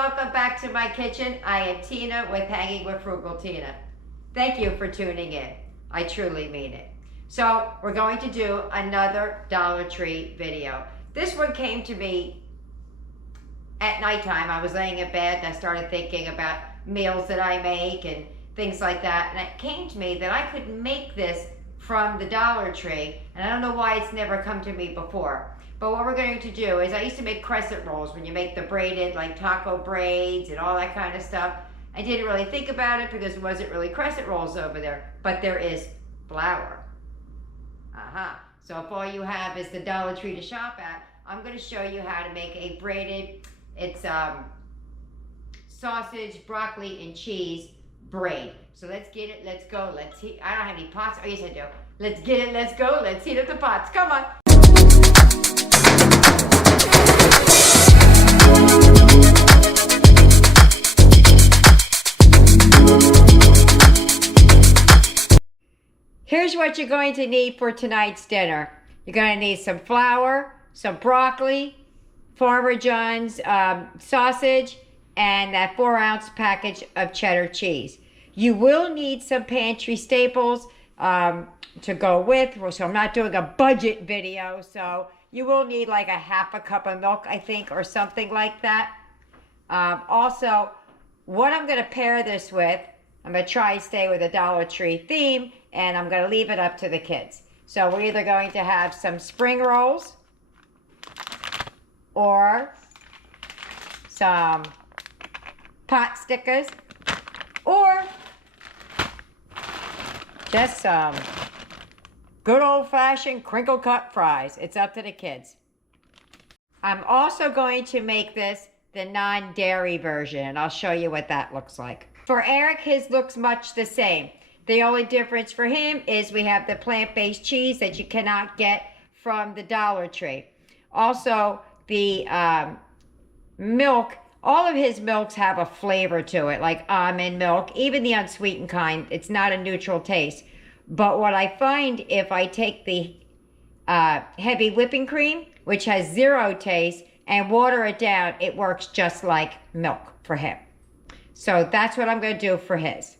welcome back to my kitchen. I am Tina with Hanging with Frugal Tina. Thank you for tuning in. I truly mean it. So we're going to do another Dollar Tree video. This one came to me at nighttime. I was laying in bed and I started thinking about meals that I make and things like that. And it came to me that I could make this from the Dollar Tree. And I don't know why it's never come to me before. But what we're going to do is, I used to make crescent rolls when you make the braided, like taco braids and all that kind of stuff. I didn't really think about it because it wasn't really crescent rolls over there, but there is flour. So if all you have is the Dollar Tree to shop at, I'm going to show you how to make a braided, it's sausage, broccoli, and cheese braid. So let's get it, let's go, let's heat. I don't have any pots. Oh yes I do. Let's get it, let's go, let's heat up the pots. Come on. Here's what you're going to need for tonight's dinner. You're going to need some flour, some broccoli, Farmer John's sausage, and that 4-ounce package of cheddar cheese. You will need some pantry staples to go with, so I'm not doing a budget video, so you will need like a half a cup of milk, I think, or something like that. Also, what I'm going to pair this with, I'm going to try and stay with a Dollar Tree theme, and I'm going to leave it up to the kids. So we're either going to have some spring rolls or some pot stickers or just some good old-fashioned crinkle cut fries. It's up to the kids. I'm also going to make this the non-dairy version, and I'll show you what that looks like. For Eric, his looks much the same. The only difference for him is we have the plant-based cheese that you cannot get from the Dollar Tree. Also, the milk, all of his milks have a flavor to it, like almond milk, even the unsweetened kind. It's not a neutral taste. But what I find, if I take the heavy whipping cream, which has 0 taste, and water it down, it works just like milk for him. So that's what I'm going to do for his.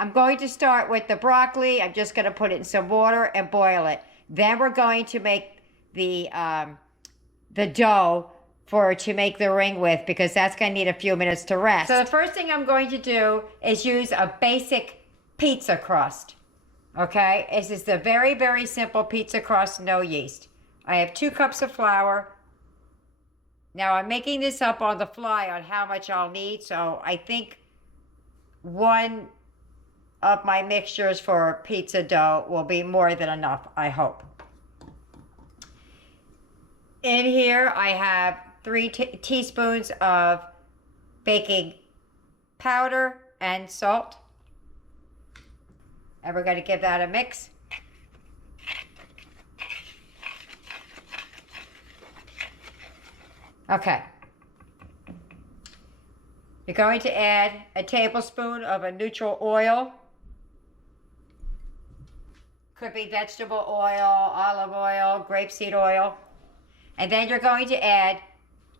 I'm going to start with the broccoli. I'm just going to put it in some water and boil it. Then we're going to make the dough to make the ring with, because that's going to need a few minutes to rest. So the first thing I'm going to do is use a basic pizza crust. Okay, this is the very, very simple pizza crust, no yeast. I have 2 cups of flour. Now I'm making this up on the fly on how much I'll need, so I think 1 of my mixtures for pizza dough will be more than enough, I hope. In here I have 3 teaspoons of baking powder and salt. And we're going to give that a mix. Okay. You're going to add a tablespoon of a neutral oil. Could be vegetable oil, olive oil, grapeseed oil. And then you're going to add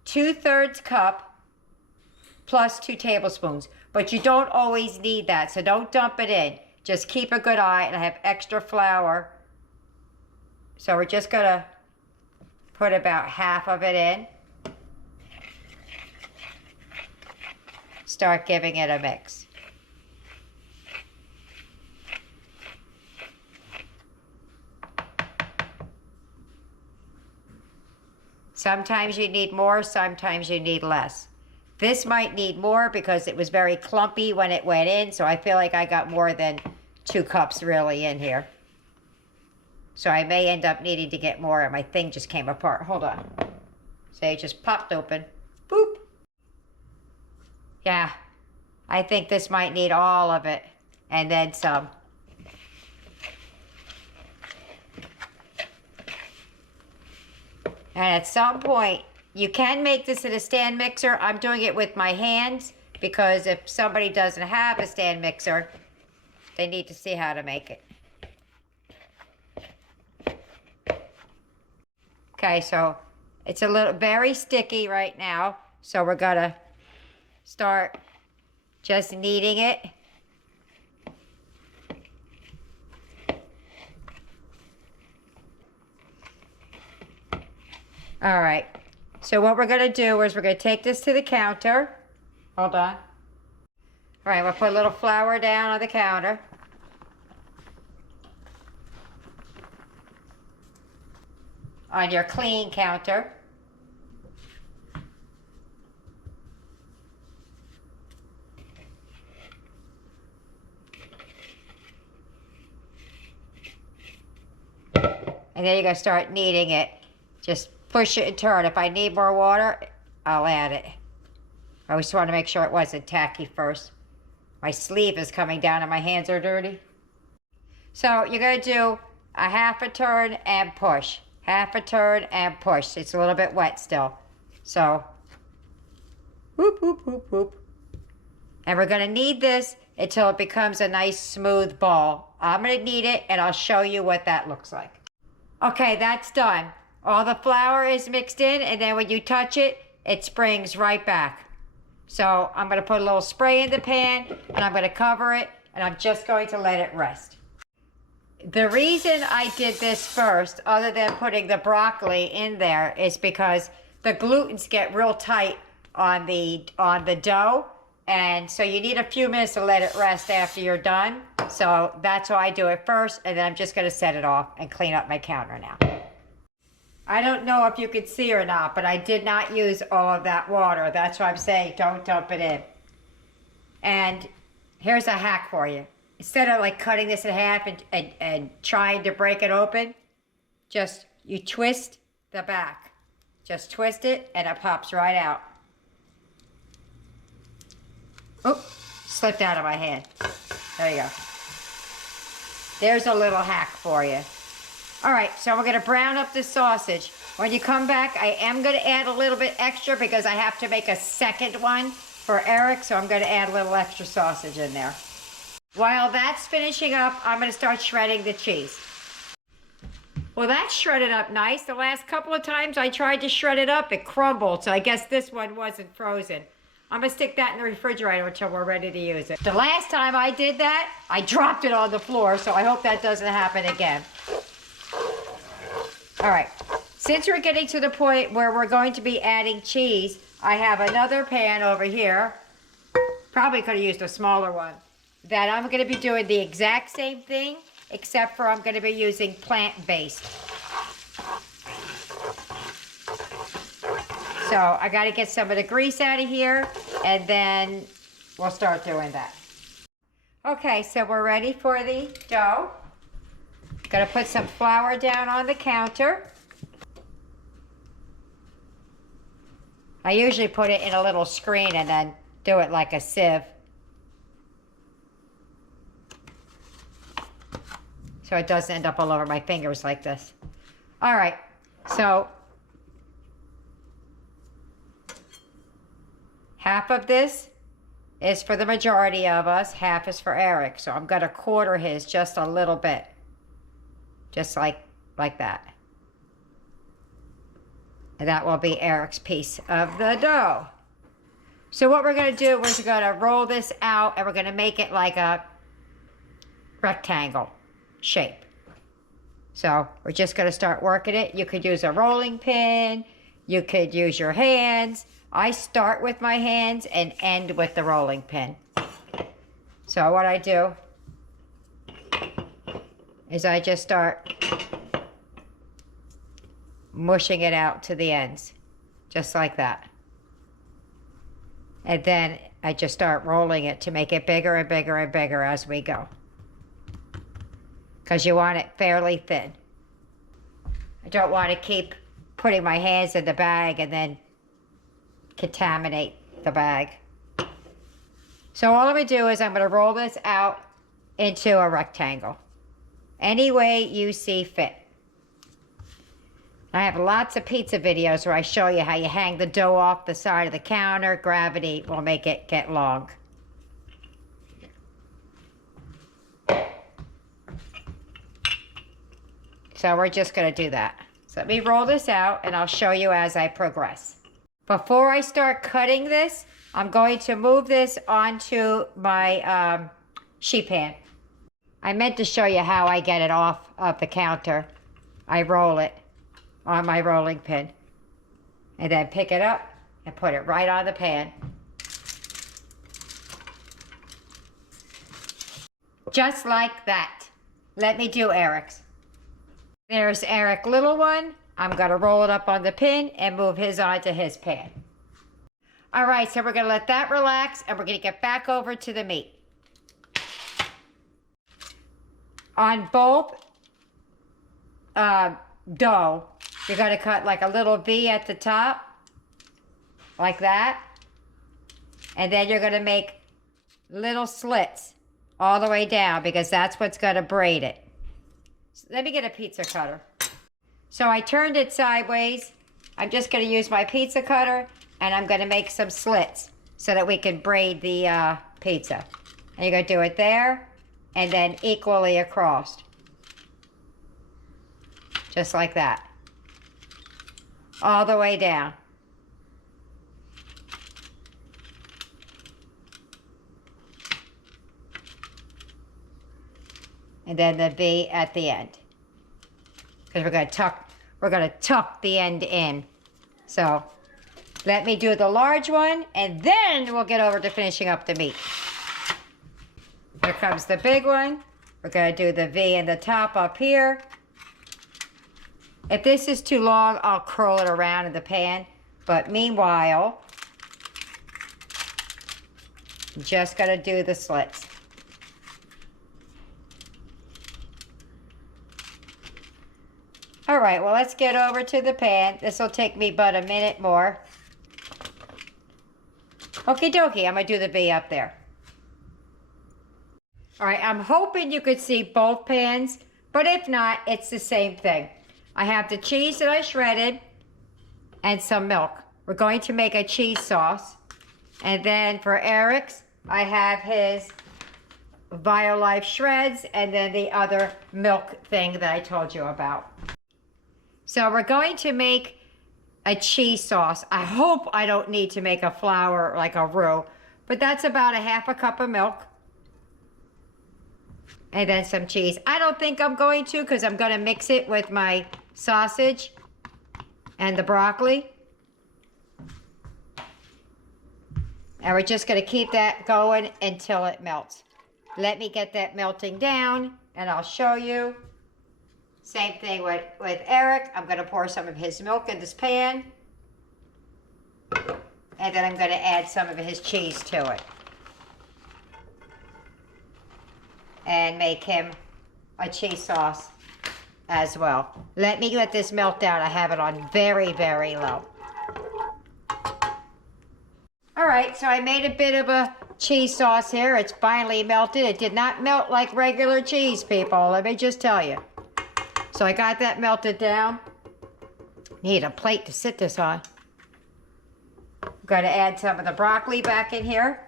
2/3 cup plus 2 tablespoons. But you don't always need that, so don't dump it in. Just keep a good eye, and I have extra flour. So we're just going to put about half of it in. Start giving it a mix. Sometimes you need more, sometimes you need less. This might need more because it was very clumpy when it went in, so I feel like I got more than 2 cups really in here. So I may end up needing to get more, and my thing just came apart. Hold on. Say it just popped open. Boop. Yeah, I think this might need all of it, and then some. And at some point, you can make this in a stand mixer. I'm doing it with my hands because if somebody doesn't have a stand mixer, they need to see how to make it. Okay, so it's a little very sticky right now, so we're gonna start just kneading it. All right, so what we're gonna do is we're gonna take this to the counter. Hold on. All right, we'll put a little flour down on the counter. On your clean counter. And then you're gonna start kneading it. Just push it and turn. If I need more water, I'll add it. I just want to make sure it wasn't tacky first. My sleeve is coming down and my hands are dirty. So you're gonna do a half a turn and push. Half a turn and push. It's a little bit wet still. So, whoop, whoop, whoop, whoop. And we're gonna knead this until it becomes a nice smooth ball. I'm gonna knead it and I'll show you what that looks like. Okay, that's done. All the flour is mixed in, and then when you touch it, it springs right back. So I'm gonna put a little spray in the pan, and I'm gonna cover it, and I'm just going to let it rest. The reason I did this first, other than putting the broccoli in there, is because the glutens get real tight on the dough, and so you need a few minutes to let it rest after you're done. So that's why I do it first, and then I'm just gonna set it off and clean up my counter now. I don't know if you could see or not, but I did not use all of that water. That's why I'm saying don't dump it in. And here's a hack for you. Instead of like cutting this in half and trying to break it open, just you twist the back. Just twist it and it pops right out. Oh, slipped out of my hand. There you go. There's a little hack for you. All right, so we're gonna brown up the sausage. When you come back, I am gonna add a little bit extra because I have to make a second one for Eric, so I'm gonna add a little extra sausage in there. While that's finishing up, I'm gonna start shredding the cheese. Well, that's shredded up nice. The last couple of times I tried to shred it up, it crumbled, so I guess this one wasn't frozen. I'm gonna stick that in the refrigerator until we're ready to use it. The last time I did that, I dropped it on the floor, so I hope that doesn't happen again. All right, since we're getting to the point where we're going to be adding cheese, I have another pan over here, probably could have used a smaller one, that I'm gonna be doing the exact same thing, except for I'm gonna be using plant-based. So I gotta get some of the grease out of here, and then we'll start doing that. Okay, so we're ready for the dough. Gonna put some flour down on the counter. I usually put it in a little screen and then do it like a sieve. So it doesn't end up all over my fingers like this. All right, so half of this is for the majority of us, half is for Eric. So I'm gonna quarter his just a little bit. Just like that. And that will be Eric's piece of the dough. So what we're gonna do is we're gonna roll this out and we're gonna make it like a rectangle shape. So we're just gonna start working it. You could use a rolling pin, you could use your hands. I start with my hands and end with the rolling pin. So what I do is I just start mushing it out to the ends, just like that. And then I just start rolling it to make it bigger and bigger and bigger as we go. Because you want it fairly thin. I don't want to keep putting my hands in the bag and then contaminate the bag. So all I'm going to do is I'm going to roll this out into a rectangle. Any way you see fit. I have lots of pizza videos where I show you how you hang the dough off the side of the counter. Gravity will make it get long. So we're just going to do that. So let me roll this out and I'll show you as I progress. Before I start cutting this, I'm going to move this onto my sheet pan. I meant to show you how I get it off of the counter. I roll it on my rolling pin and then pick it up and put it right on the pan. Just like that. Let me do Eric's. There's Eric little one. I'm going to roll it up on the pin and move his onto his pan. All right, so we're going to let that relax and we're going to get back over to the meat. On both dough, you're going to cut like a little V at the top, like that. And then you're going to make little slits all the way down because that's what's going to braid it. So let me get a pizza cutter. So I turned it sideways. I'm just going to use my pizza cutter and I'm going to make some slits so that we can braid the pizza. And you're going to do it there and then equally across. Just like that. All the way down. And then the V at the end. Because we're going to tuck the end in. So let me do the large one and then we'll get over to finishing up the meat. Here comes the big one. We're going to do the V in the top up here. If this is too long, I'll curl it around in the pan. But meanwhile, I'm just going to do the slits. All right, well, let's get over to the pan. This will take me but a minute more. Okie dokie, I'm going to do the V up there. All right, I'm hoping you could see both pans, but if not, it's the same thing. I have the cheese that I shredded and some milk. We're going to make a cheese sauce. And then for Eric's, I have his Violife shreds and then the other milk thing that I told you about. So we're going to make a cheese sauce. I hope I don't need to make a flour like a roux, but that's about a half a cup of milk. And then some cheese. I don't think I'm going to because I'm going to mix it with my sausage and the broccoli. And we're just going to keep that going until it melts. Let me get that melting down and I'll show you. Same thing with Eric. I'm going to pour some of his milk in this pan. And then I'm going to add some of his cheese to it. And make him a cheese sauce as well. Let me let this melt down. I have it on very, very low. All right, so I made a bit of a cheese sauce here. It's finally melted. It did not melt like regular cheese, people. Let me just tell you. So I got that melted down. Need a plate to sit this on. I'm going to add some of the broccoli back in here.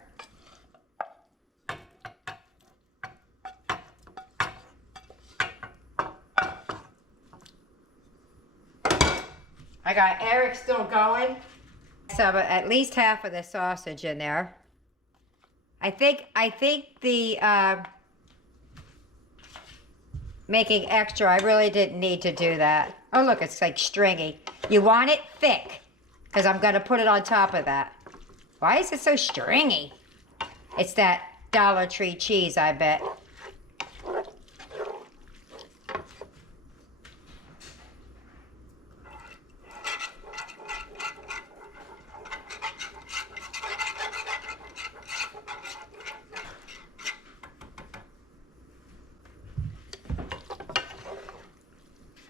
I got Eric still going. So at least half of the sausage in there. I think the making extra, I really didn't need to do that. Oh look, it's like stringy. You want it thick, because I'm going to put it on top of that. Why is it so stringy? It's that Dollar Tree cheese, I bet.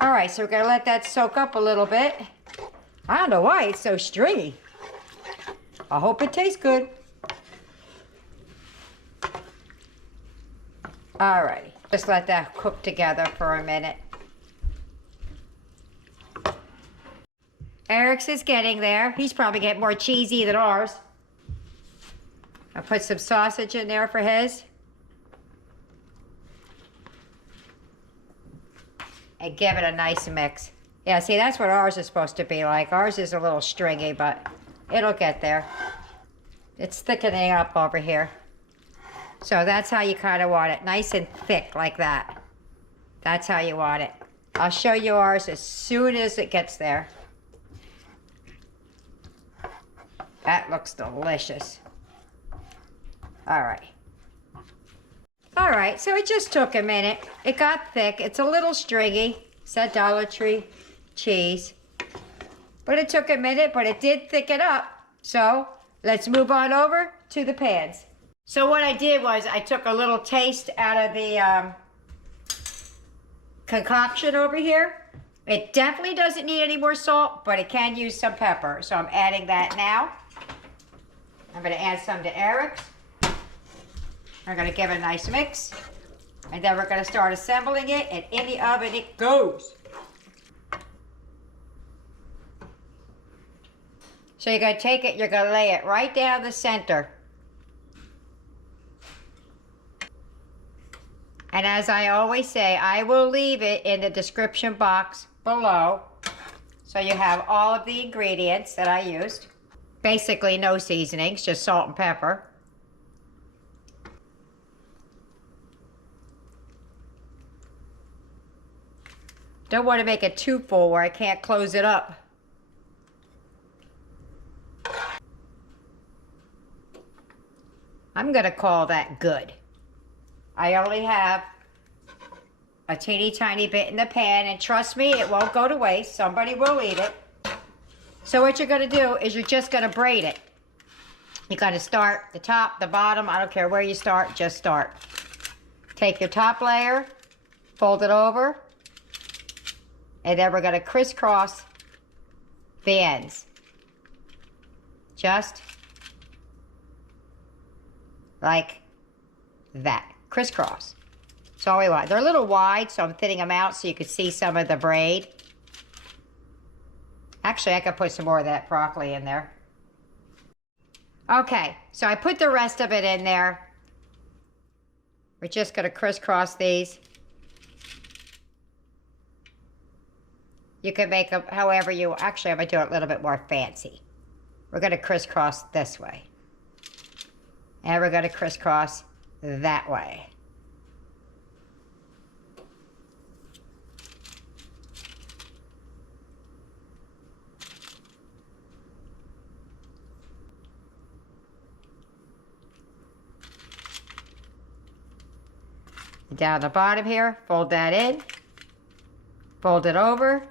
All right, so we're gonna let that soak up a little bit. I don't know why it's so stringy. I hope it tastes good. All right, just let that cook together for a minute. Eric's is getting there. He's probably getting more cheesy than ours. I'll put some sausage in there for his. And give it a nice mix. Yeah, see, that's what ours is supposed to be like. Ours is a little stringy, but It'll get there. It's thickening up over here. So that's how you kind of want it. Nice and thick like that. That's how you want it. I'll show you ours as soon as it gets there. That looks delicious. All right. All right, so it just took a minute. It got thick. It's a little stringy. It's that Dollar Tree cheese. But it took a minute, but it did thicken up. So let's move on over to the pans. So what I did was I took a little taste out of the concoction over here. It definitely doesn't need any more salt, but it can use some pepper. So I'm adding that now. I'm going to add some to Eric's. We're going to give it a nice mix. And then we're going to start assembling it, and in the oven it goes. So you're going to take it, you're going to lay it right down the center. And as I always say, I will leave it in the description box below. So you have all of the ingredients that I used. Basically no seasonings, just salt and pepper. Don't want to make it too full where I can't close it up. I'm going to call that good. I only have a teeny tiny bit in the pan, and trust me, it won't go to waste. Somebody will eat it. So what you're going to do is you're just going to braid it. You're going to start the top, the bottom. I don't care where you start, just start. Take your top layer, fold it over, and then we're going to crisscross the ends. Just like that. Crisscross. That's all we want. They're a little wide, so I'm thinning them out so you can see some of the braid. Actually, I could put some more of that broccoli in there. Okay, so I put the rest of it in there. We're just going to crisscross these. You can make them however you... Actually, I'm going to do it a little bit more fancy. We're going to crisscross this way. And we're going to crisscross that way. Down the bottom here, fold that in. Fold it over.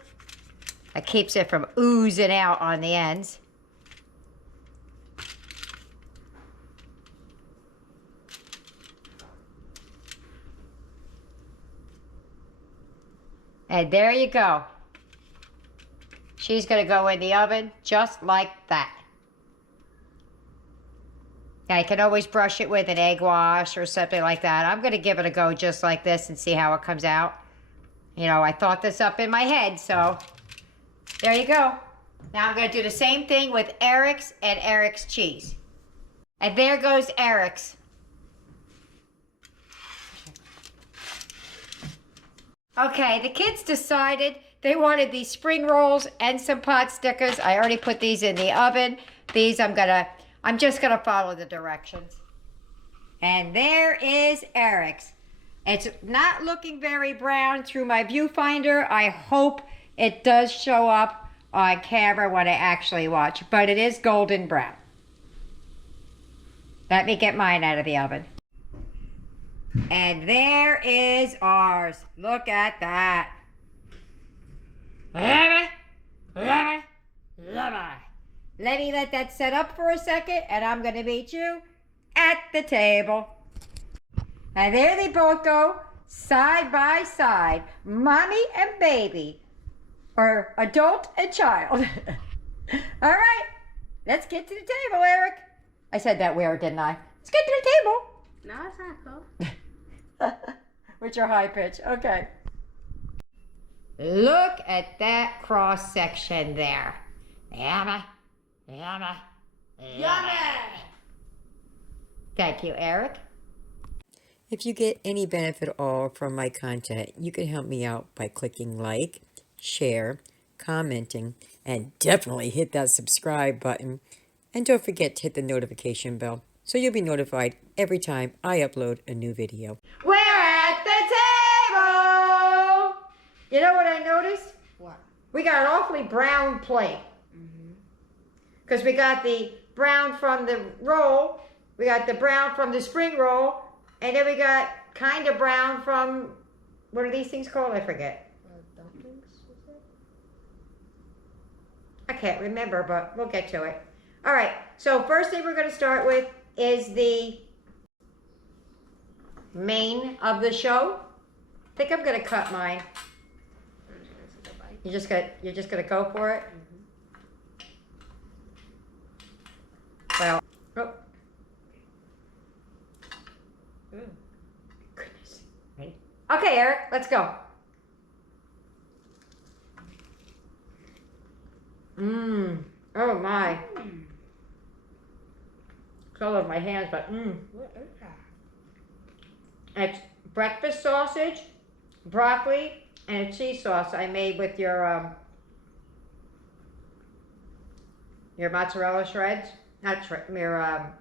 That keeps it from oozing out on the ends. And there you go. She's going to go in the oven just like that. Now you can always brush it with an egg wash or something like that. I'm going to give it a go just like this and see how it comes out. You know, I thought this up in my head, so there you go. Now I'm going to do the same thing with Eric's and Eric's cheese. And there goes Eric's. Okay, the kids decided they wanted these spring rolls and some pot stickers. I already put these in the oven. These I'm just gonna follow the directions. And there is Eric's. It's not looking very brown through my viewfinder. I hope it does show up on camera when I actually watch, but it is golden brown. Let me get mine out of the oven. And there is ours. Look at that. Let me let that set up for a second, and I'm going to meet you at the table. And there they both go, side by side, mommy and baby, or adult and child. All right, let's get to the table, Eric. I said that weird, didn't I? Let's get to the table. No, it's not cool. With your high pitch, okay. Look at that cross section there. Yummy, yummy, yummy. Thank you, Eric. If you get any benefit at all from my content, you can help me out by clicking like, share, commenting, and definitely hit that subscribe button And don't forget to hit the notification bell so you'll be notified every time I upload a new video. We're at the table! You know what I noticed? What? We got an awfully brown plate. Because we got the brown from the roll, we got the brown from the spring roll, and then we got kind of brown from, what are these things called? I forget. Dumplings, is it? I can't remember, but we'll get to it. All right, so first thing we're going to start with is the main of the show. I think I'm going to cut mine. You're just gonna go for it? Well, oh. Goodness. Ready? Okay, Eric, let's go. Oh my. It's all over my hands, but What is that? It's breakfast sausage, broccoli, and a cheese sauce I made with your mozzarella shreds, your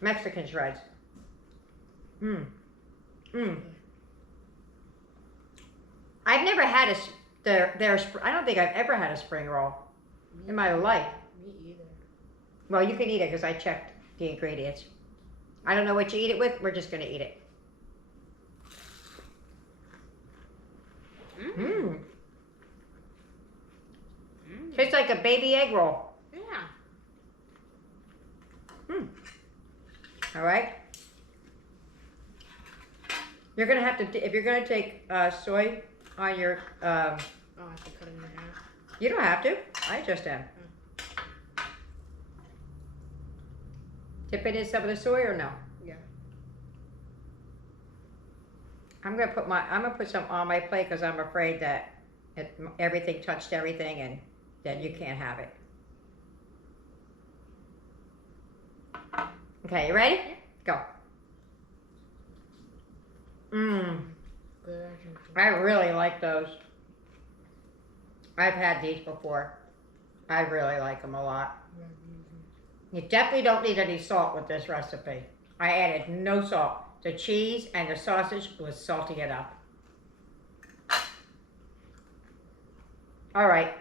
Mexican shreds. I've never had I don't think I've ever had a spring roll in my life. Me either. Well, you can eat it because I checked the ingredients. I don't know what you eat it with. We're just gonna eat it. Tastes like a baby egg roll. Yeah. All right. You're gonna have to, if you're gonna take soy on your, Oh, I have to cut it in half. you don't have to. I just am. Dip it in some of the soy or no? Yeah. I'm gonna put some on my plate because I'm afraid that everything touched everything and then you can't have it. Okay, you ready? Go. Good. I really like those. I've had these before. I really like them a lot. You definitely don't need any salt with this recipe. I added no salt. The cheese and the sausage was salting it up. All right.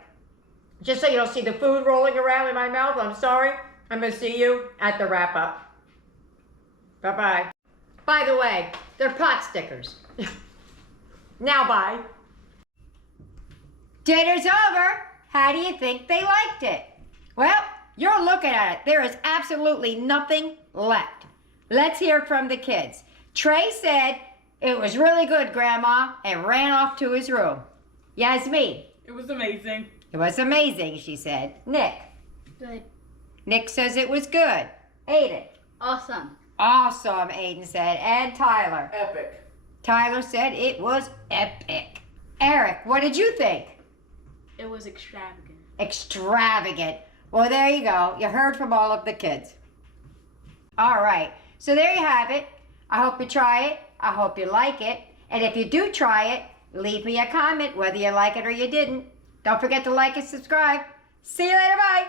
Just so you don't see the food rolling around in my mouth, I'm sorry. I'm going to see you at the wrap up. Bye-bye. By the way, they're pot stickers. Now bye. Dinner's over. How do you think they liked it? Well, you're looking at it. There is absolutely nothing left. Let's hear from the kids. Trey said, "It was really good, Grandma," and ran off to his room. Yasmin. It was amazing. It was amazing, she said. Nick. Good. Nick says it was good. Aiden. Awesome. Awesome, Aiden said. And Tyler. Epic. Tyler said it was epic. Eric, what did you think? It was extravagant. Extravagant. Well, there you go. You heard from all of the kids. All right. So there you have it. I hope you try it. I hope you like it. And if you do try it, leave me a comment whether you like it or you didn't. Don't forget to like and subscribe. See you later. Bye.